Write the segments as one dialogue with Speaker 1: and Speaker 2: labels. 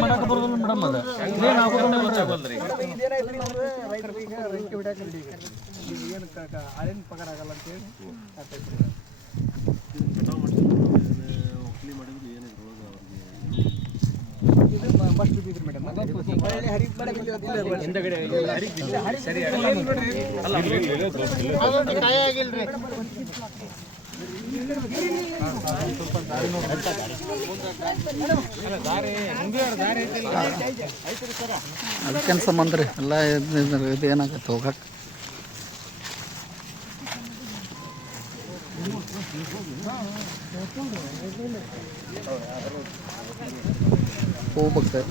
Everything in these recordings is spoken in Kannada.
Speaker 1: ಮಾಡಕ್ಕೆ ಬರೋದಿಲ್ಲ ಮೇಡಮ್
Speaker 2: ರೈತರಿಗೆ ರೈತ ಬಿಡಾಕ ಹಳೇನು ಪಗಾರ ಆಗಲ್ಲ ಅಂತ ಹೇಳಿ ಫಸ್ಟ್ ಬಿದ್ದಿದ್ರು ಮೇಡಮ್ ಒಳ್ಳೆ ಹರಿ ಮೇಡಮ್ ಕಾಯ ಆಗಿಲ್ರಿ.
Speaker 3: ಅದಕ್ಕೇನು ಸಂಬಂಧ ರೀ ಎಲ್ಲ ಇದು- ಏನಾಗತ್ತೆ ಹೋಗಕ್ಕೆ ಹೋಗ್ಬೇಕು?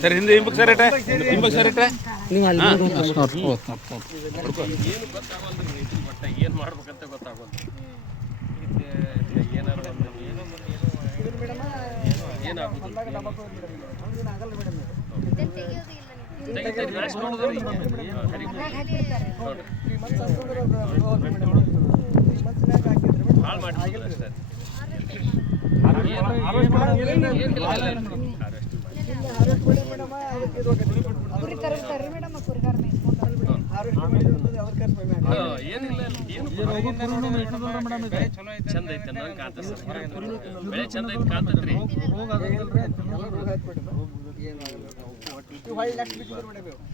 Speaker 1: ಸರ್ ಹಿಂದೆ ಹಿಂಬಕ್ ಸರ್ ಇಟ್ಟೆ ಸರ್ ಇಟ್ಟೆ
Speaker 3: ನೀವು ಹೋತ್.
Speaker 1: ಏನು ಮಾಡ್ಬೇಕಂತ ಗೊತ್ತಾಗೋದು
Speaker 4: ಕುರಿ ತರ್ತಾರೆ ಮೇಡಮ್ ಕುರಿಗಾರ ಮೇಯ್ಸ್ಕೊಂಡು
Speaker 1: ಚಂದ ಐತೆ ಕಾಣ್ತದೆ ಸರ್ ಬೆಳೆ ಚಂದ ಐತೆ.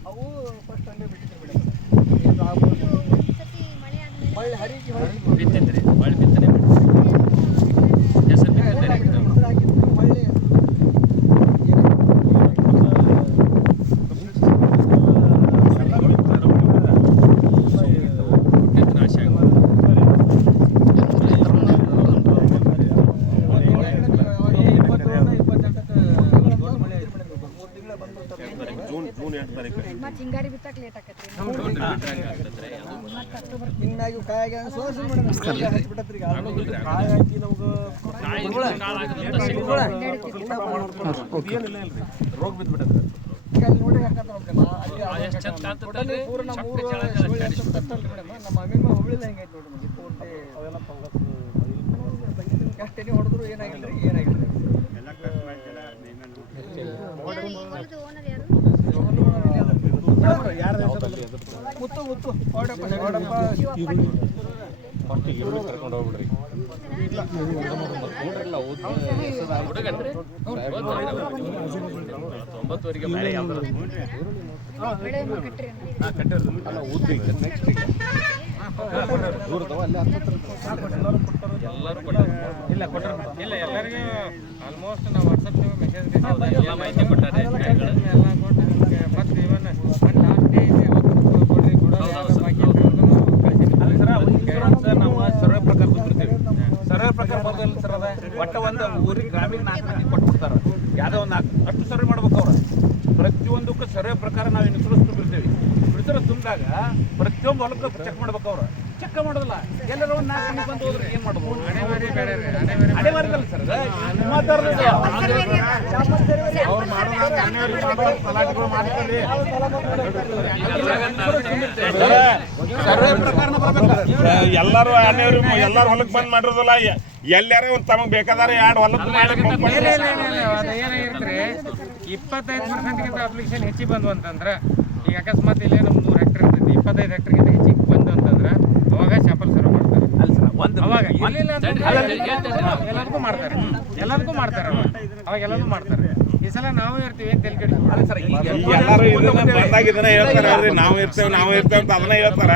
Speaker 2: ಅವು ಫಸ್ಟ್ ಬಿಟ್ಟಿದ್ರು
Speaker 1: ಬಾಳೆ ಬಿತ್ತನೆ ಹೆಸರು ಬಿತ್ತೈತ್ರಿ
Speaker 2: ಹಾಕಿದ್ರು ಹೊಳ್ಳಿ
Speaker 1: ಹುಟ್ಟಿದ ನಾಶ ಆಗೋದು
Speaker 4: ಮತ್ತೆ ಹಿಂಗಾರಿ ಬಿತ್ತಾಕ ಲೇಟ್ ಆಕತ್ರಿ
Speaker 2: ಇನ್ನಾಗಿ ಕಾಯಾಗಿ ಸೋರ್ಸಿ ಮೇಡಮ್ ಹಚ್ಬಿಟ್ಟತ್ರಿ ಈಗ
Speaker 1: ಕಾಯಿ
Speaker 2: ನಮ್ಮ ಅಮ್ಮಿನ ಹುಬ್ಳಿದ ಹೆಂಗೈತೆ ನೋಡ್ರಿ
Speaker 5: ಅವೆಲ್ಲ ಫಂಗಸ್
Speaker 2: ಹೊಡೆದ್ರು ಏನಾಗಿಲ್ಲ ರೀ ಏನಾಗಿಲ್ಲ
Speaker 5: ಕರ್ಕೊಂಡು ಹೋಗ್ಬಿಡ್ರಿ
Speaker 6: ಇಲ್ಲ ಕೊಟ್ಟರು ಇಲ್ಲ. ಎಲ್ಲರಿಗೂ ಆಲ್ಮೋಸ್ಟ್ ನಾವು ವಾಟ್ಸಪ್ ಮೆಸೇಜ್
Speaker 1: ಎಲ್ಲ ಮಾಹಿತಿ ಕೊಟ್ಟಾರೆ.
Speaker 6: ಎಲ್ಲ ಕೊಟ್ಟು ನಿಮ್ಗೆ ಮತ್ತೆ ಇವನ್ ಒಂದು ಲಾಸ್ಟ್ ಡೇ ಇದೆ ಅವತ್ತು ಕೊಡ್ರಿ ಕೊಡೋದು ಯಾರು ಬಾಕಿ ಇರೋದನ್ನು
Speaker 5: ಸರ್ ನಾವು ಸರ್ವೆ ಪ್ರಕಾರ ಬಂದಿರ್ತೀವಿ ಪ್ರಕಾರ ಬಂದಿಲ್ಲ ಸರ್ ಅದ ಒಟ್ಟ ಒಂದು ಊರಿಗೆ ಗ್ರಾಮೀಣ ನಾಲ್ಕು ಮಂದಿ ಕೊಟ್ಬಿಡ್ತಾರ ಯಾವುದೋ ಒಂದು ನಾಲ್ಕು ಅಷ್ಟು ಸರ್ವೆ ಮಾಡ್ಬೇಕು ಅವ್ರು. ಪ್ರತಿಯೊಂದಕ್ಕೂ ಸರ್ವೆ ಪ್ರಕಾರ ನಾವು ಇನ್ಸೂರೆನ್ಸ್ ತುಂಬಿರ್ತೀವಿ ಬಿಡ್ತಾರ ತುಂಬಿದಾಗ ಪ್ರತಿಯೊಂದು ಹೊಲಕ್ಕೆ ಚೆಕ್ ಮಾಡ್ಬೇಕು ಅವ್ರು. ಚೆಕ್ ಮಾಡೋದಿಲ್ಲ. ಎಲ್ಲರೂ ಒಂದು ನಾಲ್ಕು ಮಂದಿ ಬಂದು ಹೋದ್ರೆ ಏನು ಮಾಡ್ಬೋದು ಅದೇ. ಮಾರ್ಗಲ್ಲ ಸರ್ ಸರ್ವೆ ಪ್ರಕಾರನ ಬರ್ಬೇಕು?
Speaker 7: ಎಲ್ಲಾರು ಆನೆಯವ್ರು ಎಲ್ಲಾರು ಹೊಲಕ್ ಬಂದ್ ಮಾಡಿರೋದಿಲ್ಲ. ಎಲ್ಲಾರೇ ಒಂದ್ ತಮಗ್ ಬೇಕಾದಾರ ಎರಡು
Speaker 6: ಹೊಲದ ಏನಾಗಿರ್ತೀರಿ ಇಪ್ಪತ್ತೈದು ಪರ್ಸೆಂಟ್ಗಿಂತ ಅಪ್ಲಿಕೇಶನ್ ಹೆಚ್ಚಿಗೆ ಬಂದು ಅಂತಂದ್ರೆ ಈಗ ಅಕಸ್ಮಾತ್ ಇಲ್ಲೇ ನಮ್ದು ನೂರು ಹೆಕ್ಟರ್ ಇರ್ತೈತಿ ಇಪ್ಪತ್ತೈದು ಹೆಕ್ಟರ್ಗಿಂತ ಹೆಚ್ಚಿಗೆ ಬಂದು ಅಂತಂದ್ರೆ ಅವಾಗ ಚಾಪಲ್ ಸರ್ವ್ ಮಾಡ್ತಾರೆ
Speaker 5: ಅಲ್ಲ ಸರ್
Speaker 8: ಒಂದು
Speaker 2: ಅವಾಗ ಎಲ್ಲರಿಗೂ ಮಾಡ್ತಾರೆ ಎಲ್ಲದಕ್ಕೂ ಮಾಡ್ತಾರೆ ಅವಾಗ. ಅವಾಗ ಎಲ್ಲದೂ ಮಾಡ್ತಾರೆ ಈ ಸಲ ನಾವು ಇರ್ತೀವಿ ಅಂತ
Speaker 7: ಹೇಳ್ತಾರೆ ನಾವು ಇರ್ತೇವೆ ನಾವು ಇರ್ತೇವೆ ಅಂತ ಅದನ್ನ ಹೇಳ್ತಾರ.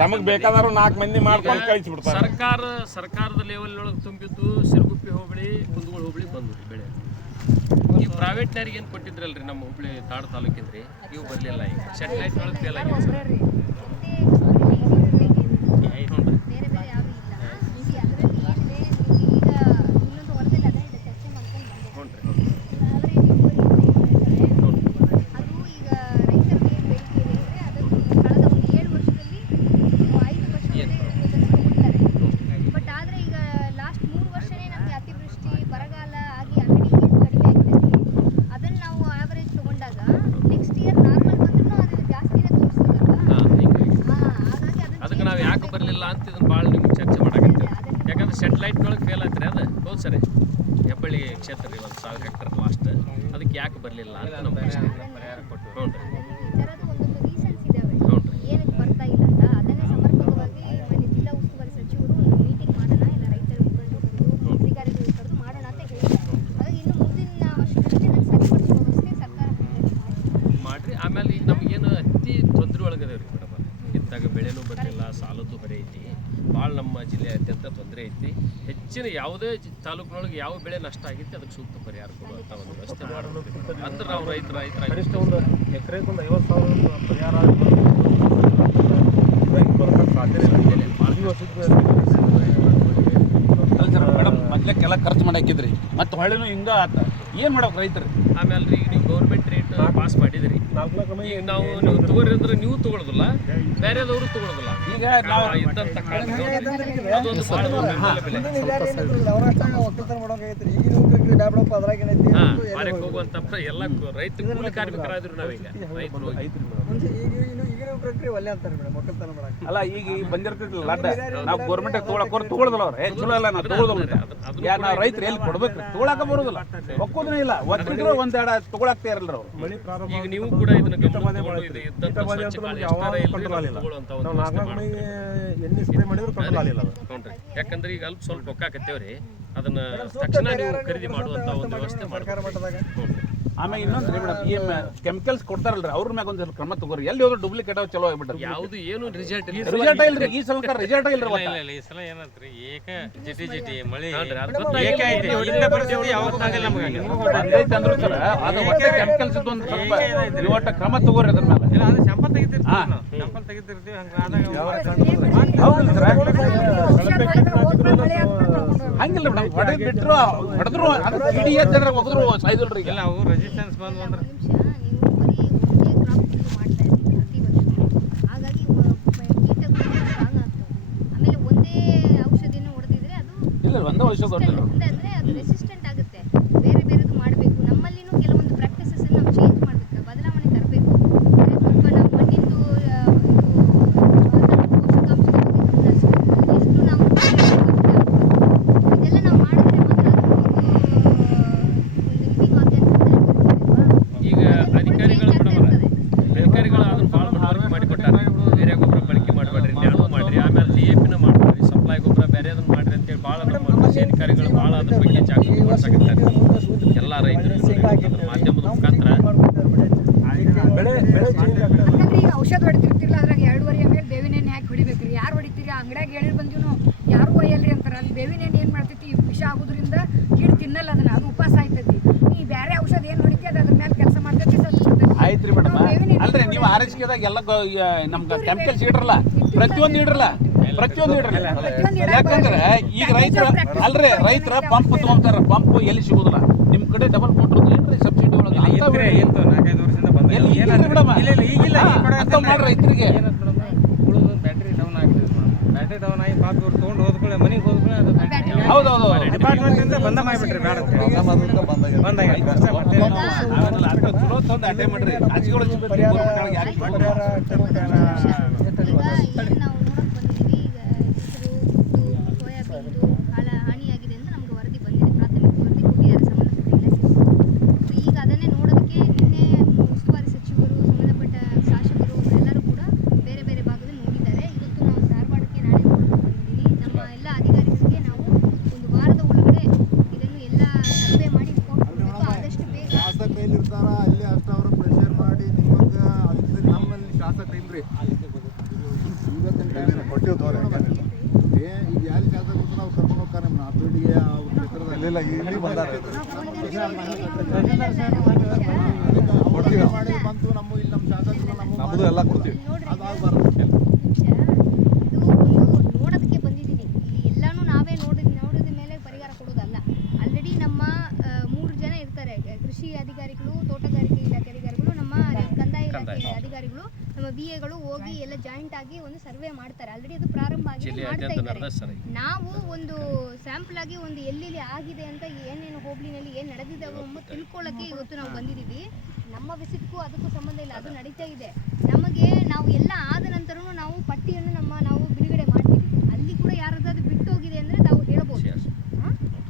Speaker 7: ತಮಗ್ ಬೇಕಾದ್ರು ನಾಲ್ಕು ಮಂದಿ ಮಾಡ್ಕೊಂಡು ಕಳಿಸ್ಬಿಡ್ತಾರೆ.
Speaker 1: ಸರ್ಕಾರ ಸರ್ಕಾರದ ಲೆವೆಲ್ ಒಳಗೆ ತುಂಬಿದ್ದು ಸಿರುಗುಪ್ಪಿ ಹೋಬಳಿ ಕುಂದಗೋಳ ಹೋಬಳಿ ಬಂದ್ ಬೆಳೆ. ಈ ಪ್ರೈವೇಟ್ನವ್ರಿಗೆ ಏನು ಕೊಟ್ಟಿದ್ರಲ್ರಿ ನಮ್ಮ ಹುಬ್ಳಿ ತಾಡ್ ತಾಲೂಕಿಂದ್ರಿ? ಇವು ಬರಲಿಲ್ಲ ಈಗ. ಸೆಟಲೈಟ್ ಒಳಗೆ ಫೇಲ್ ಆಗಿದೆ ಸರ್
Speaker 9: ಬೇರೆ ಬೇರೆ ಯಾವು ಇಲ್ಲ ಈಗ ಅದರಲ್ಲಿ ಏನಿದೆ ಈಗ ಇನ್ನೊಂದು ಹೊರದಲ್ಲಿ ಅದ ಇದೆ ಚರ್ಚೆ ಮಾಡ್ಕೊಂಡು ಬಂದೆ ಅದು ಈಗ ರೈತರಿಗೆ ಬೇಡಿಕೆ ಇದೆ ಅಂದರೆ ಅದನ್ನು ಕಳೆದ ಒಂದು ಏಳು ವರ್ಷದಲ್ಲಿ ಐದು ವರ್ಷ ಬಟ್ ಆದರೆ ಈಗ ಲಾಸ್ಟ್ ಮೂರು ವರ್ಷನೇ ನಮಗೆ ಅತಿವೃಷ್ಟಿ ಬರಗಾಲ ಆಗಿ ಆಲ್ರೆಡಿ ಏನು ಕಡಿಮೆ ಆಗಿದೆ ಅದನ್ನು ನಾವು ಆವರೇಜ್ ತಗೊಂಡಾಗ ನೆಕ್ಸ್ಟ್ ಇಯರ್ ನಾರ್ಮಲ್ ಬಂದ್ರೂ ಅದು ಜಾಸ್ತಿನೇ ತೋರಿಸ್ತದಲ್ಲ
Speaker 1: ಹಾಂ ಹಿಂಗಾಗಿ
Speaker 9: ಹಾಗಾಗಿ ಅದನ್ನ
Speaker 1: ಅದಕ್ಕೆ ನಾವು ಯಾಕೆ ಬರಲಿಲ್ಲ ಅಂತ ಇದನ್ನ ಭಾಳ ನಿಮ್ಗೆ ಚರ್ಚೆ ಮಾಡಾಕತ್ತೀವಿ ಯಾಕಂದ್ರೆ ಸೆಟಲೈಟ್ ಒಳಗೆ ಫೇಲ್ ಆಯ್ತು ಅದು ಹೌದು ಸರಿ ಹೆಬ್ಬಳ್ಳಿ ಕ್ಷೇತ್ರ ರೀ ಒಂದು ಸಾವಿರ ಹೆಕ್ಟರ್ ಲಾಸ್ಟ್ ಅದಕ್ಕೆ ಯಾಕೆ ಬರಲಿಲ್ಲ ಅಂತ ನಮ್ಮ ಪ್ರಶ್ನೆ ಹ್ಞೂ ರೀ
Speaker 9: ಈ ಥರದ್ದು ಒಂದೊಂದು ರೀಸನ್ಸ್ ಇದ್ದಾವೆ
Speaker 1: ಹ್ಞೂ ರೀ
Speaker 9: ಏನಕ್ಕೆ ಬರ್ತಾ ಇಲ್ಲ ಅಂತ ಅದನ್ನೇ ಸಮರ್ಪಕವಾಗಿ ಮಾನ್ಯ ಜಿಲ್ಲಾ ಉಸ್ತುವಾರಿ ಸಚಿವರು ಒಂದು ಮೀಟಿಂಗ್ ಮಾಡೋಣ ಇಲ್ಲ ರೈತರ ಮುಖಂಡರು ಕರೆದು ಅಧಿಕಾರಿಗಳು ಕರೆದು ಮಾಡೋಣ ಅಂತ ಹೇಳಿದ್ದಾರೆ ಹಾಗಾಗಿ ಇನ್ನು ಮುಂದಿನ ವರ್ಷಗಳಲ್ಲಿ ಅದನ್ನು ಸರಿಪಡಿಸುವ ವ್ಯವಸ್ಥೆ ಸರ್ಕಾರ ಮಾಡ್ತದೆ.
Speaker 1: ಮಾಡ್ರಿ ಆಮೇಲೆ ಈಗ ನಮಗೇನು ಅತಿ ತೊಂದರೆ ಒಳಗದೇವ್ರಿ ರೀ ಮೇಡಮ್ ಇದ್ದಾಗ ಬೆಳೆನೂ ಬರಲಿಲ್ಲ ಸಾಲದ್ದು ಬರೀ ಐತಿ ಭಾಳ ನಮ್ಮ ಜಿಲ್ಲೆ ಅತ್ಯಂತ ತೊಂದರೆ ಐತಿ ಹೆಚ್ಚಿನ ಯಾವುದೇ ತಾಲೂಕಿನೊಳಗೆ ಯಾವ ಬೆಳೆ ನಷ್ಟ ಆಗಿತ್ತು ಅದಕ್ಕೆ ಸೂಕ್ತ ಪರಿಹಾರ ಕೊಡುವಂಥ ಒಂದು ವ್ಯವಸ್ಥೆ ಮಾಡಬೇಕು. ಅಂದ್ರೆ ನಾವು ರೈತರ ರೈತರ
Speaker 5: ಕನಿಷ್ಠ ಒಂದು ಎಕರೆಗೆ ಒಂದು ಐವತ್ತು ಸಾವಿರ ಪರಿಹಾರ ರೈತ ಬರೋಕ್ಕೆ ಸಾಧ್ಯನೇ ಇಲ್ಲ.
Speaker 8: ಮೇಡಮ್ ಮೊದ್ಲಕ್ಕೆಲ್ಲ ಖರ್ಚು ಮಾಡಾಕಿದ್ರಿ ಮತ್ತೆ ಹೊಳ್ಳಿನೂ ಹಿಂಗ ಆತ. ಏನು ಮಾಡಬೇಕು ರೈತರು?
Speaker 1: ಆಮೇಲೆ ರೀ ನೀವು ಗೌರ್ಮೆಂಟ್ ರೇಟ್ ಪಾಸ್ ಮಾಡಿದ್ರಿ. ನಾವು ನೀವು ತಗೋರಿ ಅಂದ್ರೆ ನೀವು ತಗೊಳ್ಳೋದಿಲ್ಲ ಬೇರೆದವರು ತಗೊಳ್ಳೋದಿಲ್ಲ
Speaker 8: ಈಗ ನಾವು
Speaker 1: ಇದ್ದಂತ ಅದೊಂದು ಭಾಳ ಬೆಲೆ. ಹಾ ಹೋಗುವಂತ ಎಲ್ಲ ರೈತ ಕಾರ್ಮಿಕರಾದ್ರು ನಾವೀಗ ರೈತರು
Speaker 10: ಒಲ್ಲೆ ಅಂತಾರೆ ಮೇಡಮ್ ಒಕ್ಕಲ್ತನ ಮಾಡಕ್ಕೆ.
Speaker 8: ಅಲ್ಲ ಈಗ ಬಂದಿರ್ತೈತಿಲ್ಲ ಲಡ್ಡ ನಾವು ಗೌರ್ಮೆಂಟ್ ತಗೊಳಕ್ ತಗೊಳ್ದಲ್ಲ ಅವ್ರ. ಚಲೋ ಇಲ್ಲ ನಾವು ತಗೊಳ್ದಲ್ಲ ಯಾ ನಾವು ರೈತರು ಎಲ್ಲಿ ಕೊಡ್ಬೇಕು? ತಗೊಳಕ ಬರೋದಿಲ್ಲ. ಒಕ್ಕೋದನೇ ಇಲ್ಲ. ಒತ್ತಿದ್ರು ಒಂದೆಡ ತಗೊಳಕ್ತಾ ಇರಲ್ಲ ಅವ್ರು.
Speaker 5: ಮಳೆ ಪ್ರಾರಂಭ
Speaker 1: ಈಗ ನೀವು ಕೂಡ ಇದನ್ನ ಗಮನ ತಗೊಂಡು ಇದು ಸ್ವಚ್ಛ ಕಾಲ ಎಷ್ಟಾರ ತಗೊಳ್ಳುವಂತ ಒಂದು
Speaker 5: ಎಣ್ಣೆ ಸ್ಪ್ರೇ ಮಾಡಿದ್ರು ಕಂಟ್ರೋಲ್
Speaker 1: ಯಾಕಂದ್ರೆ ಈಗ ಅಲ್ಪ ಸ್ವಲ್ಪ ಹೊಕ್ಕಾಕತ್ತೇವ್ರಿ ಅದನ್ನ ತಕ್ಷಣ ನೀವು ಖರೀದಿ ಮಾಡುವಂತ ಒಂದು ವ್ಯವಸ್ಥೆ
Speaker 10: ಮಾಡ್ತಾರೆ
Speaker 8: ಆಮೇಲೆ ಇನ್ನೊಂದು ರೀ ಮೇಡಮ್ ಈ ಕೆಮಿಕಲ್ಸ್ ಕೊಡ್ತಾರಲ್ರಿ ಅವ್ರ ಮ್ಯಾಗ ಒಂದ್ ಕ್ರಮ ತಗೋರಿ. ಎಲ್ಲಿ ಹೋದ್ರು ಡೂಪ್ಲಿಕೇಟ್ ಚಲೋ ಆಗ್ಬಿಟ್ರೆ
Speaker 1: ಯಾವುದು ಏನು ರಿಸಲ್ಟ್
Speaker 8: ರಿಸಲ್ಟ್ ಇಲ್ರಿ ಈ ಸಲ ರಿಸಲ್ಟ್ ಇಲ್ರಿ.
Speaker 2: ಇಲ್ಲ ಇಲ್ಲ ಈ ಸಲ ಏನಂತ್ರಿ ಏಕ ಜಿಟಿ ಜಿಟಿ ಮಳಿ. ಏಕ ಐತಿ ಇಂಥ ಪರಿಸ್ಥಿತಿ ಯಾವತ್ತೂ ಆಗಲ್ಲ ನಮಗೆ
Speaker 8: ಬಂದೈತೆ ಅಂದ್ರು ಸರ್ ಅದು ಒಟ್ಟೆ ಕೆಮಿಕಲ್ಸ್ ಒಂದು ಸ್ವಲ್ಪ ನೀವು ಒಟ್ಟ ಕ್ರಮ ತಗೋರಿ ಅದ್ರ ಮೇಲೆ
Speaker 2: ಇಲ್ಲ ಅದು ಚಂಪ ತೆಗಿತಿರ್ತೀವಿ
Speaker 4: ಮಳೆ
Speaker 8: ಹಂಗಿಲ್ಲ ಮೇಡಮ್ ಹೊಡೆದ್ ಬಿಟ್ರು ಹೊಡೆದ್ರು ಅದು ಕಿಡಿ ಎದ್ದ್ರ ಒಗದ್ರು ಸಾಯ್ದಲ್ರಿ
Speaker 2: ಇಲ್ಲ ಅವು ರೆಸಿಸ್ಟೆನ್ಸ್ ಬಂದು ಅಂದ್ರೆ.
Speaker 9: ಒಂದು ನಿಮಿಷ ನೀವು ಬರೀ ಒಂದೇ ಕ್ರಾಪ್ ಮಾಡ್ತಾ ಇದ್ದೀರಿ ಪ್ರತಿ ವರ್ಷ ಹಾಗಾಗಿ ಕೀಟಗಳು ಸ್ಟ್ರಾಂಗ್ ಆಗ್ತವೆ ಆಮೇಲೆ ಒಂದೇ ಔಷಧಿನ ಹೊಡೆದಿದ್ರೆ ಅದು
Speaker 8: ಇಲ್ಲ ಒಂದೇ ವರ್ಷ ದೊಡ್ಡ
Speaker 9: ಅಂದ್ರೆ ಅಂದ್ರೆ ಅದು ರೆಸಿಸ್ಟೆಂಟ್ ಆಗುತ್ತೆ ಬೇರೆ ಬೇರೆದು ಮಾಡಬೇಕು ನಮ್ಮಲ್ಲಿನೂ ಕೆಲವೊಂದು ಪ್ರಾಕ್ಟೀಸಸ್ ನಾವು ಚೇಂಜ್ ಮಾಡಬೇಕು ಬದಲಾವಣೆ ತರಬೇಕು ಸ್ವಲ್ಪ ನಾವು ಮಣ್ಣಿಂದು ಆ, ಇದು ಪೋಷಕಾಂಶದ ಬಗ್ಗೆ ಗಮನ ಹರಿಸ್ಬೇಕು. ಎಷ್ಟು ನಾವು ಇದೆಲ್ಲ ನಾವು ಮಾಡಿದ್ರೆ ಮಾತ್ರ ಅದು ಒಂದು ಲಿವಿಂಗ್ ಆರ್ಗ್ಯಾನಿಸಮ್
Speaker 1: ಈಗ ಅಧಿಕಾರಿಗಳು ಮೇಡಮ್ ಅಧಿಕಾರಿಗಳು ಅದನ್ನ ಭಾಳ ಮನವರಿಕೆ ಮಾಡಿಕೊಟ್ಟಾರೆ ಬೇರೆ ಗೊಬ್ಬರ ಬಳಕೆ ಮಾಡಬೇಡ್ರಿ ನ್ಯಾನೋ ಮಾಡ್ರಿ ಆಮೇಲೆ ಡಿ ಎ ಪಿನ ಮಾಡ್ಬೇಡ್ರಿ ಸಪ್ಲೈ ಗೊಬ್ಬರ ಬೇರೆ ಅದನ್ನ ಮಾಡ್ರಿ ಅಂತೇಳಿ ಭಾಳ ನಮ್ಮ ಕೃಷಿ ಅಧಿಕಾರಿಗಳು ಬಹಳ ಅದ್ರ ಬಗ್ಗೆ ಜಾಗೃತಿ ಮೂಡಿಸಾಕತ್ತಾರೆ. ಎಲ್ಲ ರೈತರು ಮಾಧ್ಯಮದ ಮುಖಾಂತರ
Speaker 4: ಔಷಧ ಹೊಡಿತಿರ್ತಿಲ್ಲ ಅದ್ರಾಗ ಎರಡೂವರೆ ಎಂ ಎಲ್ ಬೇವಿನ ಎಣ್ಣೆ ಹಾಕಿ ಹೊಡಿಬೇಕ್ರಿ. ಯಾರು ಹೊಡಿತೀರಿ? ಅಂಗಡಿಯಾಗ ಹೇಳಿ ಬಂದಿವ್ನು ಯಾರು ಒಯ್ಯಲ್ರಿ ಅಂತಾರೆ. ಅಲ್ಲಿ ಬೇವಿನ ಎಣ್ಣೆ ಏನು ಮಾಡ್ತೈತಿ? ವಿಷ ಆಗೋದ್ರಿಂದ ಕೀಡು ತಿನ್ನಲ್ಲ ಅದನ್ನ ಅದು ಉಪವಾಸ ಆಯ್ತೈತಿ. ನೀ ಬೇರೆ ಔಷಧ ಏನು ಹೊಡಿತಿ ಅದು ಅದ್ರ ಮೇಲೆ ಕೆಲಸ ಮಾಡ್ತೈತಿ
Speaker 8: ಆಯ್ತ್ರಿ ಮೇಡಮ್. ಅಲ್ರಿ ನೀವು ಆರೈಕೆದಾಗ ಎಲ್ಲ ನಮ್ಗೆ ಕೆಮಿಕಲ್ಸ್ ಇಡ್ರಲ್ಲ. ಪ್ರತಿಯೊಂದು ಇಡ್ರಲ್ಲ. ಪ್ರತಿಯೊಂದು ಇಡ್ರಿ. ಯಾಕಂದ್ರೆ ಈಗ ರೈತರ ಅಲ್ರಿ ರೈತರ ಪಂಪ್ ತಗೊಂತಾರ ಪಂಪ್ ಎಲ್ಲಿ ಸಿಗೋದಿಲ್ಲ. ನಿಮ್ ಕಡೆ ಡಬಲ್ ಮೋಟರ್ ಏನ್ರಿ ಸಬ್ಸಿಡಿ ಒಳಗೆ?
Speaker 2: ನಾಲ್ಕೈದು ವರ್ಷದಿಂದ ಬಂದ ಈಗಿಲ್ಲ ಈ ಕಡೆ
Speaker 8: ಅಂತ ಮಾಡ್ರಿ ರೈತರಿಗೆ.
Speaker 2: ಉಳಿದು ಬ್ಯಾಟ್ರಿ ಡೌನ್ ಆಗಿದೆ ಬ್ಯಾಟ್ರಿ ಡೌನ್ ಆಗಿ ಪಾಪ ಇವ್ರು ತೊಗೊಂಡು ಹೋದ್ಕೊಳ್ಳಿ ಮನೆಗೆ ಹೋದ್ಕೊಳ್ಳಿ ಅದು ಹೌದು
Speaker 8: ಹೌದೌದು.
Speaker 2: ಡಿಪಾರ್ಟ್ಮೆಂಟ್ ಇಂದ ಬಂದ ಮಾಡಿಬಿಟ್ರಿ ಬೇಡ
Speaker 8: ಬಂದ ಚಲೋ ತಂದು ಅಟೆ ಮಾಡ್ರಿ. ರಾಜಕೀಯ ಗೌರ್ಮೆಂಟ್ ಒಳಗೆ ಯಾಕೆ ಮಾಡ್ರಿ?
Speaker 9: ಈಗ ಏನು ನಾವು ನೋಡಕ್ ಬಂದಿದ್ದೀವಿ ಈಗ ಹೆಸರು ಉದ್ದು ಸೋಯಾಬೀನ್ದು ಭಾಳ ಹಾನಿಯಾಗಿದೆ ಅಂತ ನಮ್ಗೆ ವರದಿ ಬಂದಿದೆ ಪ್ರಾಥಮಿಕ ವರದಿ ಕೊಟ್ಟಿದ್ದಾರೆ ಸಂಬಂಧಪಟ್ಟ ಇಲಾಖೆ ಸೊ ಈಗ ಅದನ್ನೇ ನೋಡೋದಕ್ಕೆ ನಿನ್ನೆ ಉಸ್ತುವಾರಿ ಸಚಿವರು ಸಂಬಂಧಪಟ್ಟ ಶಾಸಕರು ಅವರೆಲ್ಲರೂ ಕೂಡ ಬೇರೆ ಬೇರೆ ಭಾಗದಲ್ಲಿ ನೋಡಿದ್ದಾರೆ ಇವತ್ತು ನಾವು ಧಾರವಾಡಕ್ಕೆ ನಾಳೆ ನೋಡಕ್ಕೆ ಬಂದಿದ್ದೀವಿ ನಮ್ಮ ಎಲ್ಲ
Speaker 10: ಕೊಟ್ರಿ ಇವತ್ತಿನ ಟೈಮ್ ಕೊಟ್ಟಿವಿ ತೋರಿ ಏ ಈಗ ಯಾರು ಕೆಲಸ ಕೊಟ್ಟು ನಾವು ಕರ್ಕೊಂಡು ಹೋಗ್ತಾರೆ ನಮ್ಮ ನಾಲ್ಕುಡಿಗೆ ಅವ್ರ ಕ್ಷೇತ್ರದಲ್ಲಿ ಇಲ್ಲ ಇಲ್ಲಿ ಬಂದಾರ ಕೊಡ್ತೀವಿ ಮಾಡಿ ಬಂತು ನಮ್ಮ ಇಲ್ಲಿ ನಮ್ಮ ಶಾಸಕರು ನಮ್ಮ ನಮ್ಮದು ಎಲ್ಲ ಕೊಡ್ತೀವಿ ಅದಾಗಬಾರ್ದು
Speaker 9: ನಿಮಿಷ ಇದು ಒಂದು ನೋಡೋದಕ್ಕೆ ಬಂದಿದ್ದೀನಿ ಇಲ್ಲಿ ಎಲ್ಲಾನು ನಾವೇ ನೋಡಿದ ನೋಡಿದ ಮೇಲೆ ಪರಿಹಾರ ಕೊಡೋದಲ್ಲ ಆಲ್ರೆಡಿ ನಮ್ಮ ಆ, ಮೂರು ಜನ ಇರ್ತಾರೆ ಗ- ಕೃಷಿ ಅಧಿಕಾರಿಗಳು ತೋಟಗಾರಿಕೆ ಇಲಾಖೆ ಅಧಿಕಾರಿಗಳು ನಮ್ಮ ಕಂದಾಯ ಇಲಾಖೆ ಅಧಿಕಾರಿಗಳು ನಮ್ಮ ಬಿ ಎಗಳು ಹೋಗಿ ಎಲ್ಲ ಜಾಯಿಂಟ್ ಆಗಿ ಒಂದು ಸರ್ವೆ ಮಾಡ್ತಾರೆ. ಆಲ್ರೆಡಿ ಅದು ಪ್ರಾರಂಭ ಆಗಿ ಮಾಡ್ತಾ ಇದ್ದಾರೆ. ನಾವು ಒಂದು ಸ್ಯಾಂಪಲ್ ಆಗಿ ಒಂದು ಎಲ್ಲೆಲ್ಲಿ ಆಗಿದೆ ಅಂತ ಏನೇನು ಹೋಬಳಿನಲ್ಲಿ ಏನು ನಡೆದಿದೆ ಎಂಬ ತಿಳ್ಕೊಳ್ಳೋಕ್ಕೆ ಇವತ್ತು ನಾವು ಬಂದಿದ್ದೀವಿ. ನಮ್ಮ ವಿಸಿಟ್ಗೂ ಅದಕ್ಕೂ ಸಂಬಂಧ ಇಲ್ಲ. ಅದು ನಡೀತಾ ಇದೆ. ನಮಗೆ ನಾವು ಎಲ್ಲ ಆದ ನಂತರನೂ ನಾವು ಪಟ್ಟಿಯನ್ನು ನಮ್ಮ ನಾವು ಬಿಡುಗಡೆ ಮಾಡ್ತೀವಿ. ಅಲ್ಲಿ ಕೂಡ ಯಾರದಾದ್ರು ಬಿಟ್ಟು ಹೋಗಿದೆ ಅಂದರೆ ನಾವು ಹೇಳ್ಬೋದು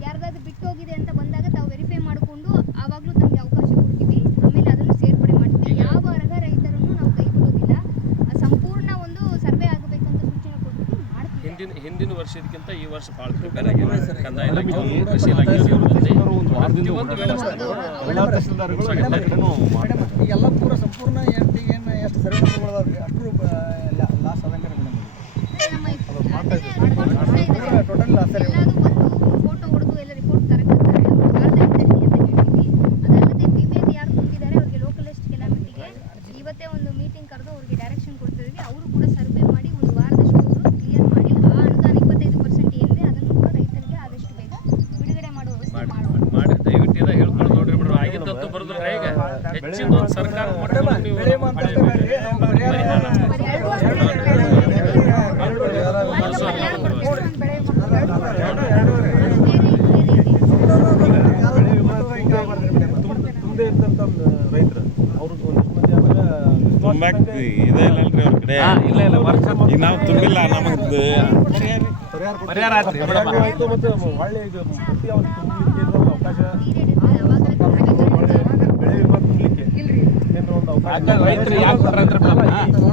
Speaker 9: ಯಾರದಾದ್ರೂ ಬಿಟ್ಟು ಹೋಗಿದೆ ಅಂತ ಬಂದಾಗ ತಾವು ವೆರಿಫೈ ಮಾಡಿಕೊಂಡು ಆವಾಗಲೂ ತಮಗೆ ಅವಕಾಶ ಕೊಡ್ತೀವಿ ಆಮೇಲೆ ಅದನ್ನು ಸೇರ್ಪಡೆ ಮಾಡ್ತೀವಿ ಯಾವ ಅರ್ಹ ರೈತರನ್ನು ನಾವು ಕೈ ಬಿಡೋದಿಲ್ಲ ಆ ಸಂಪೂರ್ಣ ಒಂದು ಸರ್ವೆ ಆಗಬೇಕಂತ ಸೂಚನೆ ಕೊಟ್ಬಿಟ್ಟು ಮಾಡ್ತೀವಿ
Speaker 1: ಹಿಂದಿನ ಹಿಂದಿನ ವರ್ಷದಕ್ಕಿಂತ ಈ ವರ್ಷ ಭಾಳ ಪ್ರಿಪೇರ್ ಆಗಿದೆ. ಕಂದಾಯ ಇಲಾಖೆ ಕೃಷಿ ಇಲಾಖೆ
Speaker 10: ಈಗೆಲ್ಲ ಪೂರ ಸಂಪೂರ್ಣ ಎಂಟಿ ಏನು ಎಷ್ಟು ಸರ್ವೆ ಅಷ್ಟು ಲಾಸ್ ಆದಂಗೆ ಟೋಟಲ್ ಲಾಸ್ ಸರಿ
Speaker 9: ಎಲ್ಲಾದು ಒಂದು ಫೋಟೋ ಹೊಡೆದು ಎಲ್ಲ ರಿಪೋರ್ಟ್ ತರಕತ್ತಾರೆ ಅಂತ ಹೇಳಿದ್ವಿ ಅದಲ್ಲದೆ ವಿಮೆದು ಯಾರು ತುಂಬಿದ್ದಾರೆ ಅವ್ರಿಗೆ ಲೋಕಲಿಸ್ಟ್ ಕೆಲಾಮಿಟಿಗೆ ಇವತ್ತೇ ಒಂದು ಮೀಟಿಂಗ್ ಕರೆದು ಅವ್ರಿಗೆ ಡೈರೆಕ್ಷನ್ ಕೊಡ್ತಿದ್ವಿ ಅವರು ಕೂಡ ಸರ್ವೆ ಮಾಡಿ ಒಂದು ವಾರದಷ್ಟು ಕ್ಲಿಯರ್ ಮಾಡಿ ಆ ಅನುದಾನ ಇಪ್ಪತ್ತೈದು ಪರ್ಸೆಂಟ್ ಏನಿದೆ ಅದನ್ನು ಕೂಡ ರೈತರಿಗೆ ಆದಷ್ಟು ಬೇಗ ಬಿಡುಗಡೆ ಮಾಡುವ ವ್ಯವಸ್ಥೆ ಮಾಡೋಣ
Speaker 1: ಮಾಡಿ ದಯವಿಟ್ಟು ಇದ ಹೇಳ್ಕೊಂಡು ನೋಡ್ರಿ ಬಿಡ್ರಿ ಆಗಿದ್ದಂತೂ ಬರೋದ್ರ ಈಗ ಹೆಚ್ಚಿನ ಒಂದು ಸರ್ಕಾರ ಮಾಡ್ಕೊಂಡು ನೀವು
Speaker 10: ತುಂಬೇ ಇರ್ತಂತ ರೈತರು ಅವ್ರಿಗೆ ಒಂದಿಷ್ಟು ಮಂದಿ ಆಮೇಲೆ
Speaker 7: ತುಂಬಾಕ್ ಇದೇ ಇಲ್ಲಲ್ರಿ ಅವ್ರ ಕಡೆ
Speaker 8: ಇಲ್ಲ ಇಲ್ಲ ವರ್ಷ
Speaker 7: ಈಗ ನಾವು ತುಂಬಿಲ್ಲ ನಮಗೆ
Speaker 8: ಪರಿಹಾರ
Speaker 10: ಆಯ್ತು ಮತ್ತು ಒಳ್ಳೆ ಈಗ ಪೂರ್ತಿ ಅವ್ರಿಗೆ ತುಂಬಲಿಕ್ಕೆ ಒಂದು ಅವಕಾಶ ಬೆಳೆ ವಿಮಾ ತುಂಬಲಿಕ್ಕೆ ಏನೋ ಒಂದು ಅವಕಾಶ.
Speaker 8: ರೈತರು ಯಾಕೆ ಕೊಟ್ರಂದ್ರೆ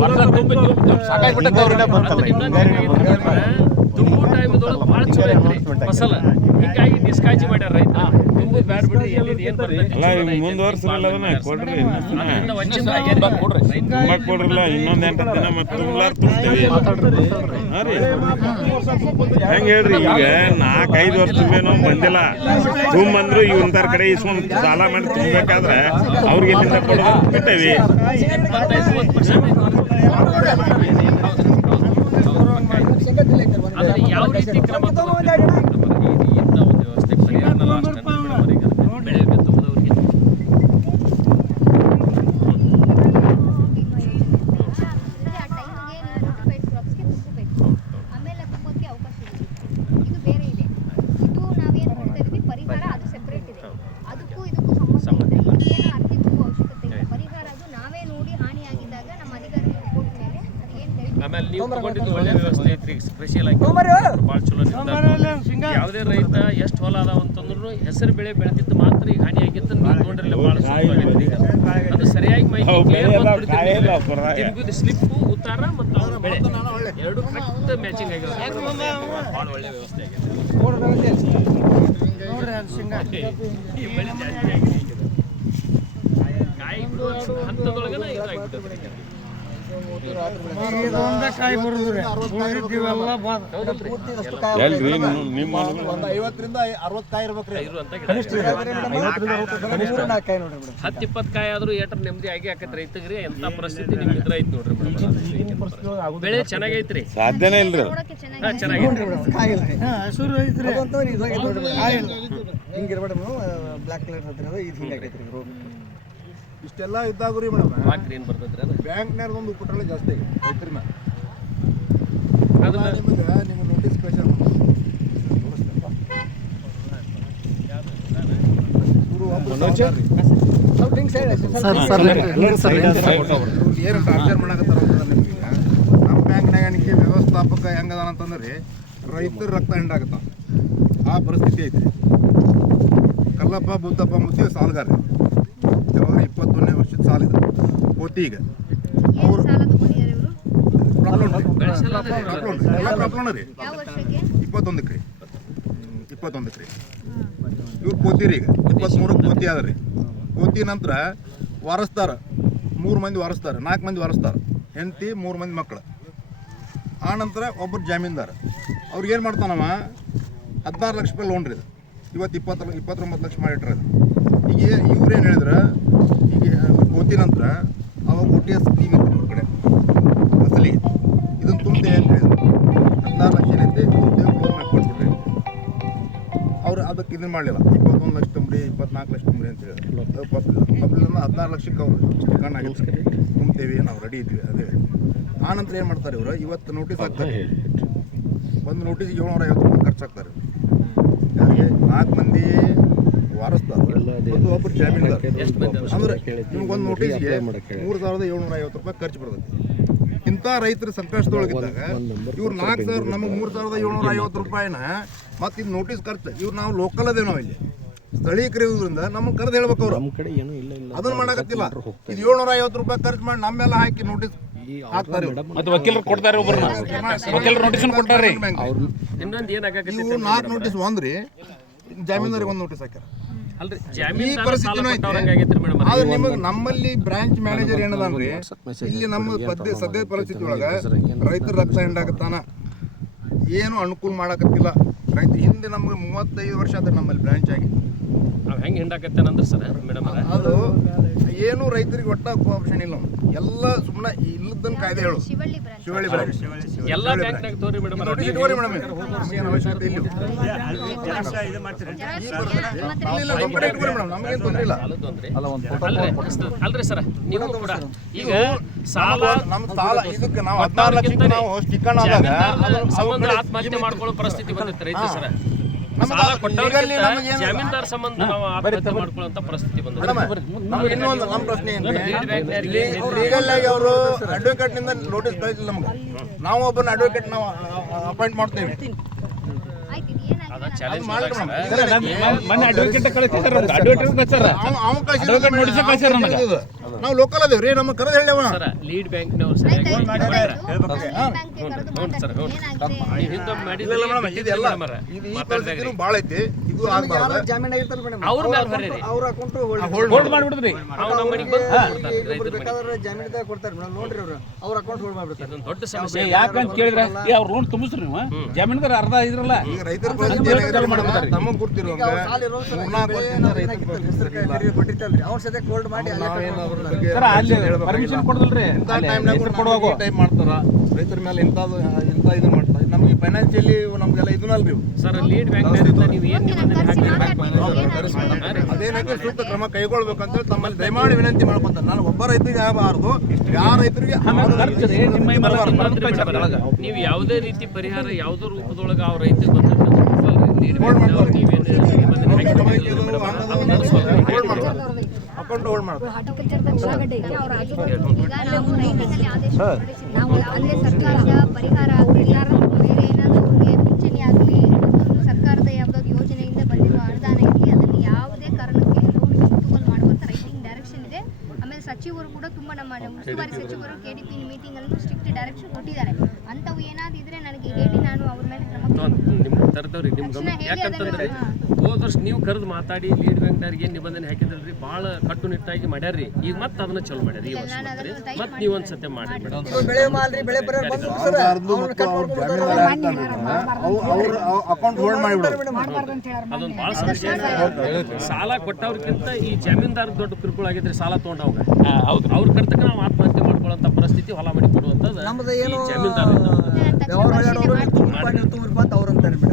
Speaker 8: ವರ್ಷ ತುಂಬಿ ತುಂಬಿ ಸಾಕಾಗ್ಬಿಟ್ಟೈತೆ ಅವ್ರಿಗೆ
Speaker 1: ಅದು ಇನ್ನೊಂದು ಏನಾಗೈತೆ ಅಂದ್ರೆ ತುಂಬು ಟೈಮ್ದೊಳಗೆ ಭಾಳ ಚಲೋ ಐತ್ರಿ. ಫಸಲ ಹೀಗಾಗಿ ನಿಷ್ಕಾಳಜಿ ಮಾಡ್ಯಾರ ರೈತ
Speaker 7: ಮುಂದುವರ್ಸಲ್ಲ ಅದನ್ನ ಕೊಡ್ರಿ ತುಂಬಾಕ್ ಕೊಡ್ರಲ್ಲ ಇನ್ನೊಂದ್ ಎಂಟು ದಿನ ಮತ್ತೆ ತುಂಬಲಾರ್ ತುಂಬ್ತೇವಿ. ಹಾ ರೀ. ಹೆಂಗ್ ಹೇಳ್ರಿ ಈಗ ನಾಲ್ಕೈದು ವರ್ಷ ತುಂಬೇನೋ ಬಂದಿಲ್ಲ ತುಂಬಂದ್ರು ಇವಂತಾರ ಕಡೆ ಇಸ್ಕೊಂಡ್ ಸಾಲ ಮಾಡಿ ತುಂಬಬೇಕಾದ್ರೆ ಅವ್ರಿಗೆ ಎಲ್ಲಿಂದ ಕೊಡೋದು ಬಿಟ್ಟೇವಿ.
Speaker 1: ಯಾವ ರೀತಿ ಕ್ರಮ ತಗೋಬೇಕು? ಈ- ಇಂಥ ಒಂದು ವ್ಯವಸ್ಥೆ ಪರಿಹಾರನ last ಅಂತ ಬಿಡೋವರೆಗೆ ಅದಕ್ಕೆ ಬೆಳೆ ಬಿತ್ತುವುದವ್ರಿಗೆ
Speaker 9: ಆ ಟೈಮ್ಗೆ ನೀವು ನೋಟಿಫೈಡ್ ಕ್ರಾಪ್ಸ್ಗೆ ತುಂಬಬೇಕು ಆಮೇಲೆ ತುಂಬೋಕ್ಕೆ ಅವಕಾಶ ಇದೆ ಇದು ಬೇರೆ ಇದೆ ಇದು ನಾವೇನು ಮಾಡ್ತಾ ಇದೀವಿ ಪರಿಹಾರ ಅದು ಸೆಪರೇಟ್ ಇದೆ ಅದಕ್ಕೂ ಇದಕ್ಕೂ ಸಂಬಂಧ ಇದೆ ಇದೇನು ಅರ್ಜಿ ತುಂಬೋ ಅವಶ್ಯಕತೆ ಇಲ್ಲ ಪರಿಹಾರ ಅದು ನಾವೇ ನೋಡಿ ಹಾನಿಯಾಗಿದ್ದಾಗ ನಮ್ಮ ಅಧಿಕಾರಿಗಳ ರಿಪೋರ್ಟ್ ಮೇಲೆ ಅದು ಏನು ಗೈಡ್
Speaker 1: ಆಮೇಲೆ ನೀವು ತಗೊಂಡಿದ್ದು ಒಳ್ಳೆ ವ್ಯವಸ್ಥೆ ಐತ್ರಿ ಕೃಷಿ ಇಲಾಖೆ. ಭಾಳ ಚಲೋ ನಿರ್ಧಾರ. ಯಾವುದೇ ರೈತ ಎಷ್ಟು ಹೊಲ ಅದಾವ ಅಂತಂದ್ರು ಹೆಸರು ಬೆಳೆ ಬೆಳೆದಿದ್ದು ಮಾತ್ರ ಈಗ ಹಾನಿ ಆಗಿತ್ತು ನೀವು ತಗೊಂಡ್ರಲ್ಲ ಭಾಳ ಅದು ಸರಿಯಾಗಿ ಮಾಹಿತಿ ಸ್ಲಿಪ್ ಉತ್ತಾರ ಮತ್ತು ಅವ್ರ ಬೆಳೆ. ಎರಡು ಕರೆಕ್ಟ್ ಮ್ಯಾಚಿಂಗ್ ಆಗಿದೆ ಭಾಳ ಒಳ್ಳೆ ವ್ಯವಸ್ಥೆ ಆಗಿದೆ. ಈ ಬೆಳೆ ಜಾಸ್ತಿ ಆಗಿದೆ. ಹಂತದೊಳಗನ ಇದಾಗ್ಬಿಟ್ಟದೆ.
Speaker 7: ಎಲ್ರಿ ನಿಮ್ಮ?
Speaker 10: ಒಂದು ಐವತ್ತರಿಂದ ಅರವತ್ತು ಕಾಯಿ ಇರ್ಬೇಕ್ರಿ
Speaker 1: ಹತ್ತು ಇಪ್ಪತ್ತು ಕಾಯಿ ಆದ್ರೂ ಏಟರ್ ನೆಮ್ಮದಿ ಆಗಿ ಆಕತ್ ರೈತಗ್ರಿ. ಎಂತ ಪರಿಸ್ಥಿತಿ ನಿಮ್ ಇದ್ರ ಐತಿ ನೋಡ್ರಿ ಮೇಡಮ್. ಬೆಳೆ ಚೆನ್ನಾಗೈತ್ರಿ.
Speaker 7: ಸಾಧ್ಯನೇ ಇಲ್ರಿ
Speaker 1: ಚೆನ್ನಾಗೈತ್ರಿ.
Speaker 10: ಹಿಂಗಿರ್ಬೇಡ ಬ್ಲಾಕ್ ಕಲರ್ ಹತ್ತಿರ ಇದು ಹಿಂಗಾಗೈತ್ರಿ ರೋಗ ಇಷ್ಟೆಲ್ಲ ಇದ್ದಾಗ ರೀ ಮೇಡಮ್.
Speaker 1: ಹಾಕ್ರಿ ಏನು ಬರ್ತೈತ್ರಿ ಅದು?
Speaker 10: ಬ್ಯಾಂಕ್ನಾಗ ಒಂದು ಉಪಟಳ ಜಾಸ್ತಿ ಆಗಿದೆ. ರೈತರ ಮ್ಯಾಲ
Speaker 1: ಅದನ್ನ
Speaker 10: ನಿಮಗೆ ನಿಮ್ಗೆ ನೋಟಿಸ್ ಸ್ಪೆಷಲ್ ಏನು ಟಾರ್ಚರ್ ಮಾಡಕತ್ತಾರ ನಿಮ್ಗೆ? ನಮ್ಮ ಬ್ಯಾಂಕ್ನಾಗ ಏನಕ್ಕೆ ವ್ಯವಸ್ಥಾಪಕ ಹೆಂಗದ ಅಂತಂದ್ರೆ ರೈತರ ರಕ್ತ ಹಿಂಡಾಗತ್ತ ಆ ಪರಿಸ್ಥಿತಿ ಐತಿ ಕಲ್ಲಪ್ಪ ಬುದ್ಧಪ್ಪ ಮುಚ್ಚಿ ಸಾಲಗಾರ ಎಲ್ಲ ಪ್ರಾಬ್ಲಮ್ ರೀ?
Speaker 9: ಈಗ ಅವರು
Speaker 10: ಇಪ್ಪತ್ತೊಂದಕ್ಕೆ ರೀ. ಇಪ್ಪತ್ತೊಂದಕ್ಕೆ ರೀ. ಇವ್ರು ಕೋತಿ ರೀ ಈಗ. ಇಪ್ಪತ್ತ್ಮೂರಕ್ಕೆ ಕೋತಿ ಅದ ರೀ. ಕೋತಿ ನಂತರ ವಾರಸ್ತಾರ. ಮೂರು ಮಂದಿ ವಾರಸ್ತಾರ. ನಾಲ್ಕು ಮಂದಿ ವಾರಸ್ತಾರ. ಹೆಂಡತಿ ಮೂರು ಮಂದಿ ಮಕ್ಕಳು ಆ ನಂತರ ಒಬ್ಬರು ಜಾಮೀನ್ದಾರ. ಅವ್ರಿಗೆ ಏನು ಮಾಡ್ತಾನವ? ಹದಿನಾರು ಲಕ್ಷ ರೂಪಾಯಿ ಲೋನ್ ರೀ ಇದು. ಇವತ್ತು ಇಪ್ಪತ್ತು ಇಪ್ಪತ್ತೊಂಬತ್ತು ಲಕ್ಷ ಮಾಡಿಟ್ರೆ ಈಗ ಇವ್ರು ಏನು ಹೇಳಿದ್ರೆ? ಈಗ ಓದಿ ನಂತರ ಅವಾಗ ಒ ಟಿ ಎಸ್ ಸ್ಕೀಮ್ ಇತ್ತು ಇವ್ರ ಕಡೆ. ಅಸಲಿ ಇದನ್ನು ತುಂಬಿದೆ ಅಂತ ಹೇಳಿದ್ರು. ಹದಿನಾರು ಲಕ್ಷ ಏನೈತೆ ತುಂಬಿದೆ ಕ್ಲೋಸ್ ಮಾಡಿ ಕೊಟ್ಬಿಟ್ರಿ ಅವ್ರು ಅದಕ್ಕೆ ಇದನ್ನು ಮಾಡಲಿಲ್ಲ. ಇಪ್ಪತ್ತೊಂದು ಲಕ್ಷ ತುಂಬ್ರಿ ಇಪ್ಪತ್ನಾಲ್ಕು ಲಕ್ಷ ತುಂಬ್ರಿ ಅಂತ ಹೇಳಿದ್ರು. ಅದು ಪಬ್ಲಿಕ್ ಪಬ್ಲಿಕ್ ಹದಿನಾರು ಲಕ್ಷಕ್ಕೆ ಅವರು ಕಣ್ಣು ಆಗಿತ್ತು. ತುಂಬ್ತೇವೆ ನಾವು ರೆಡಿ ಇದ್ವಿ ಅದೇ. ಆ ನಂತರ ಏನು ಮಾಡ್ತಾರೆ ಇವರು? ಇವತ್ತು ನೋಟಿಸ್ ಹಾಕ್ತಾರೆ. ಒಂದು ನೋಟಿಸ್ ಏಳ್ನೂರ ಐವತ್ತು ರೂಪಾಯಿ ಖರ್ಚಾಗ್ತಾರೆ ಯಾರಿಗೆ? ನಾಲ್ಕು ಮಂದಿ ವಾರಸ್ದಾರ ಮತ್ತು ಒಬ್ಬರು ಜಾಮೀನ್ದಾರ. ಅಂದ್ರೆ ನಿಮ್ಗೊಂದು ನೋಟಿಸ್ಗೆ ಮೂರು ಸಾವಿರದ ಏಳ್ನೂರ ಐವತ್ತು ರೂಪಾಯಿ ಖರ್ಚು ಬರ್ತೈತಿ ಇಂಥ ರೈತರ ಸಂಕಷ್ಟದೊಳಗಿದ್ದಾಗ ಇವ್ರು ನಾಲ್ಕು ಸಾವಿರ ನಮಗೆ ಮೂರು ಸಾವಿರದ ಏಳ್ನೂರ ಐವತ್ತು ರೂಪಾಯಿನ ಮತ್ತು ಇದು ನೋಟಿಸ್ ಖರ್ಚು. ಇವ್ರು ನಾವು ಲೋಕಲ್ ಅದೇ ನಾವು ಇಲ್ಲಿ. ಸ್ಥಳೀಕರಿರೋದ್ರಿಂದ ನಮ್ಗೆ ಕರೆದು ಹೇಳ್ಬೇಕು ಅವ್ರು. ಅದನ್ನ ಮಾಡಕತ್ತಿಲ್ಲ. ಇದು ಏಳ್ನೂರ ಐವತ್ತು ರೂಪಾಯಿ ಖರ್ಚು ಮಾಡಿ ನಮ್ಮೆಲ್ಲ ಹಾಕಿ ನೋಟಿಸ್ ಹಾಕ್ತಾರೆ.
Speaker 8: ಮತ್ತೆ ವಕೀಲರು ಕೊಡ್ತಾರೆ ಒಬ್ಬರನ್ನ ವಕೀಲರು ನೋಟಿಸ್ ಕೊಟ್ಟಾರೆ?
Speaker 1: ಇನ್ನೊಂದು ಏನಾಗತ್ತೆ
Speaker 10: ನಾಲ್ಕು ನೋಟಿಸ್ ಒಂದ್ರಿ ಜಾಮೀನ್ದಾರಿಗೆ ಒಂದು ನೋಟಿಸ್ ಹಾಕ್ಯಾರ. ಈ ಪರಿಸ್ಥಿತಿನೂ ಐತೆ. ಆದ್ರೆ ನಿಮಗೆ ನಮ್ಮಲ್ಲಿ ಬ್ರಾಂಚ್ ಮ್ಯಾನೇಜರ್ ಏನದಾನ್ರಿ ಇಲ್ಲಿ ನಮ್ಮ ಪದ್ಯ ಸದ್ಯದ ಪರಿಸ್ಥಿತಿ ಒಳಗ ರೈತರ ರಕ್ತ ಹಿಂಡಾಕತ್ತಾನ? ಏನು ಅನುಕೂಲ ಮಾಡಕತ್ತಿಲ್ಲ. ರೈತ ಹಿಂದೆ ನಮ್ಗೆ ಮೂವತ್ತೈದು ವರ್ಷ ಆದ್ರೆ ನಮ್ಮಲ್ಲಿ ಬ್ರಾಂಚ್ ಆಗಿ.
Speaker 1: ನಾವ್ ಹಿಂಡಾಕತ್ತೇನ ಹಿಂಡಾಕತ್ತೇನಂದ್ರೆ ಸರ್ ಮೇಡಮ್
Speaker 10: ಅದು ಏನು ರೈತರಿಗೆ ಒಟ್ಟ ಆಪ್ಷನ್ ಇಲ್ಲ. ಎಲ್ಲ ಸುಮ್ಮನೆ ಇಲ್ಲದನ್ನ ಕಾಯ್ದೆ ಹೇಳು.
Speaker 9: ಶಿವಳ್ಳಿ
Speaker 10: ಬ್ಯಾಂಕ್
Speaker 1: ಎಲ್ಲಾ ಬ್ಯಾಂಕ್ನಾಗ ತೋರಿ ಮೇಡಮ್
Speaker 10: ನೋಟಿಸ್ ಇಟ್ಕೋರಿ ಮೇಡಮ್ ಏನು ಅವಶ್ಯಕತೆ ಇಲ್ಲ. ಇಲ್ಲ. ಕಡೆ ಇಟ್ಕೋರಿ ಮೇಡಮ್. ನಮಗೇನು ತೊಂದರೆ ಇಲ್ಲ.
Speaker 1: ಅಲ್ರಿ ಅಲ್ರಿ ಸರ್ ನೀವು ಕೂಡ. ಈಗ ಸಾಲ
Speaker 10: ನಮ್ಮ ಸಾಲ ಇದಕ್ಕೆ ನಾವು ಹದಿನಾರು ಲಕ್ಷ ನಾವು ಸ್ಟಿಕ್ಕನ್ ಆದಾಗ
Speaker 1: ಸಂಬಂಧ ಆತ್ಮಹತ್ಯೆ ಮಾಡ್ಕೊಳ್ಳೋ ಪರಿಸ್ಥಿತಿ ಬಂದಿತ್ತು ರೈತ ಸರ್. ಸಾಲ ಜಾಮೀನ್ದಾರ ಸಂಬಂಧ ನಾವು ಆತ್ಮಹತ್ಯೆ ಮಾಡ್ಕೊಳ್ಳೋಂತ ಪರಿಸ್ಥಿತಿ ಬಂದಿದೆ.
Speaker 10: ನಮ್ಗೆ ಇನ್ನೊಂದು ನಮ್ಮ ಪ್ರಶ್ನೆ ಲೀಗಲ್ ಆಗಿ ಅವರು ಅಡ್ವೊಕೇಟ್ನಿಂದ ನೋಟಿಸ್ ಕಳಿಸಿಲ್ಲ ನಮ್ಗೆ. ನಾವು ಒಬ್ಬನ ಅಡ್ವೊಕೇಟ್ ನಾವು ಅಪಾಯಿಂಟ್ ಮಾಡ್ತೇವೆ
Speaker 9: ಆಯ್ತು ಇದು ಏನಾಗಿದೆ
Speaker 1: ಅದ ಚಾಲೆಂಜ್
Speaker 8: ಮೊನ್ನೆ ಅಡ್ವೊಕೇಟ್ ಕಳಿಸ್ತಾರೆ ಅಡ್ವೊಕೇಟ್ ಕಳ್ಸ್ಯಾರ ನನಗೆ.
Speaker 10: ನಾವು ಲೋಕಲ್ ಅದೇವ್ರಿ ನಮ್ಮ ಕರೆದು ಹೇಳ್ಯಾವ
Speaker 1: ಸರ್ ಲೀಡ್ ಸರ್.
Speaker 9: ಕರೆದು
Speaker 1: ಹ್ಞೂ ಸರ್
Speaker 10: ಮೇಡಮ್ ಇದೆಲ್ಲ
Speaker 1: ಮೇಡಮ್
Speaker 10: ಇದು ಈ ಪರಿಸ್ಥಿತಿನೂ ಭಾಳ ಐತಿ. ಇದು ಆಗ್ಬಾರ್ದು?
Speaker 1: ಅವ್ರ ಮೇಲೆ
Speaker 8: ಹೋಲ್ಡ್ ಮಾಡ್ಬಿಡ್ರಿ.
Speaker 1: ಅವ್ರು ನಮ್ಮ ಮನೆಗೆ ಬಂದು ಕೊಡ್ತಾರೆ ರೈತರ ಮನೆಗೆ. ಇದೊಂದು ದೊಡ್ಡ ಸಮಸ್ಯೆ.
Speaker 8: ಯಾಕಂತ ಕೇಳಿದ್ರೆ ಅವ್ರ ಲೋನ್ ತುಂಬಿಸ್ರಿ ನೀವು. ಜಾಮೀನ್ದಾರ ಅರ್ಧ ಇದ್ರಲ್ಲ.
Speaker 10: ಈಗ ರೈತರ ಪರಿಸ್ಥಿತಿ ನಮಗೆ ಗೊತ್ತಿರುವಂಗ ಮೂರ್ನಾಲ್ಕು ವರ್ಷದಿಂದ ರೈತರ ಪರಿಸ್ಥಿತಿ ಸರಿಯಿಲ್ಲ. ನಾವೇನು ಅದ್ರ ಬಗ್ಗೆ
Speaker 8: ಸರ್ ಅಲ್ಲಿ
Speaker 10: ಹೇಳ್ಬೇಕಾಗಿಲ್ಲ.
Speaker 8: ಪರ್ಮಿಷನ್ ಕೊಡದಲ್ರಿ?
Speaker 10: ಇಂಥ ಟೈಮ್ನಾಗ ಕೊಡುವಾಗ. ಟೈಪ್ ಮಾಡ್ತಾರ. ರೈತರ ಮೇಲೆ ಇಂಥದ್ದು ಇಂಥ ಇದು ಮಾಡ್ತಾರೆ. ನಮಗೆ ಫೈನಾನ್ಷಿಯಲಿ ನಮಗೆಲ್ಲ ಇದನ್ನಲ್ಲ ನೀವು
Speaker 1: ಸರ್ ಲೀಡ್
Speaker 10: ಅದೇನಾಗಿ ಸೂಕ್ತ ಕ್ರಮ ಕೈಗೊಳ್ಬೇಕಂತ ತಮ್ಮಲ್ಲಿ ದಯಮಾಡಿ ವಿನಂತಿ ಮಾಡ್ಕೊಂತಾರೆ. ನಾನು ಒಬ್ಬ ರೈತರಿಗೆ ಆಗಬಾರ್ದು ಯಾವ ರೈತರಿಗೆ.
Speaker 1: ನೀವು ಯಾವುದೇ ರೀತಿ ಪರಿಹಾರ ಯಾವುದೋ ರೂಪದೊಳಗೆ ಆ ರೈತರಿಗೆ
Speaker 10: ಅಕೌಂಟ್ ಹೋಲ್ಡ್ ಮಾಡ್ತಾರೆ
Speaker 4: ಹಾರ್ಟಿಕಲ್ಚರ್ ಉಳ್ಳಾಗಡ್ಡೆ ಐತೆ ಅವ್ರ ಆಜು
Speaker 9: ಈಗ ನಾವು ರೈತರಲ್ಲಿ ಆದೇಶ. ನಾವು ಅಲ್ಲೇ ಸರ್ಕಾರದ ಪರಿಹಾರ ಆಗಲಿ ಬೇರೆ ಏನಾದರೂ ಪಿಂಚಣಿ ಆಗಲಿ ಸರ್ಕಾರದ ಯಾವುದಾದ್ರು ಯೋಜನೆಯಿಂದ ಬಂದಿರುವ ಅನುದಾನ ಇರಲಿ ಅದನ್ನು ಯಾವುದೇ ಕಾರಣಕ್ಕೆ ಲೋನ್ ಮಾಡುವಂಥ ರೈಟಿಂಗ್ ಡೈರೆಕ್ಷನ್ ಇದೆ. ಆಮೇಲೆ ಸಚಿವರು ಕೂಡ ತುಂಬ ನಮ್ಮ ಉಸ್ತುವಾರಿ ಸಚಿವರು ಕೆ ಡಿ ಪಿ ಮೀಟಿಂಗಲ್ಲೂ ಸ್ಟ್ರಿಕ್ಟ್ ಡೈರೆಕ್ಷನ್ ಕೊಟ್ಟಿದ್ದಾರೆ. ಅಂಥವು ಏನಾದಿದ್ರೆ ಇದ್ರೆ ನನಗೆ ಹೇಳಿ ನಾನು ಅವ್ರ ಮೇಲೆ ಕ್ರಮ ಕೈಗೊಳ್ತೀನಿ.
Speaker 1: ನಿಮ್ಮ ಗಮನ ಯಾಕಂತಂದ್ರೆ ಹೋದ್ ವರ್ಷ ನೀವು ಕರೆದು ಮಾತಾಡಿ ಲೀಡ್ ಬ್ಯಾಂಕ್ನವ್ರಿಗೆ ಏನು ನಿಬಂಧನೆ ಹಾಕಿದ್ರಿ ಬಹಳ ಕಟ್ಟುನಿಟ್ಟಾಗಿ ಮಾಡ್ಯಾರ್ರಿ. ಈಗ ಮತ್ತೆ ಅದನ್ನ ಚಲೋ ಮಾಡ್ಯಾರ ಈ ವರ್ಷ ಮತ್ತೆ ನೀವು ಒಂದ್ಸತಿ ಮಾಡಿ ಅದೊಂದು ಭಾಳ ಸಮಸ್ಯೆ ಸಾಲ ಕೊಟ್ಟವ್ರಿಗಿಂತ ಈ ಜಮೀನ್ದಾರ ದೊಡ್ಡ ಕಿರುಕುಳ ಆಗಿದ್ರೆ ಸಾಲ ತಗೊಂಡವ್
Speaker 8: ಹೌದು.
Speaker 1: ಅವ್ರ ಕರ್ತಕ್ಕ ನಾವು ಆತ್ಮಹತ್ಯೆ ಮಾಡ್ಕೊಳ್ಳೋಂತ ಪರಿಸ್ಥಿತಿ ಹೊಲ ಮಾಡಿ ಕೊಡುವಂಥದ್ದು ಈ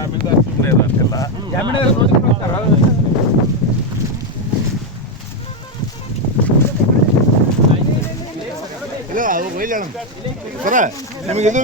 Speaker 1: ಜಮೀನ್ದಾರ
Speaker 9: ತಕ್ಷಣ ಪರಿಶೀಲನೆ ಮಾಡ್ತೀನಿ.
Speaker 10: ಇಲ್ಲ ಅದು ಒಯ್ಲಿ ಅಣ್ಣ. ಸರ ನಿಮಗೆ ಇದು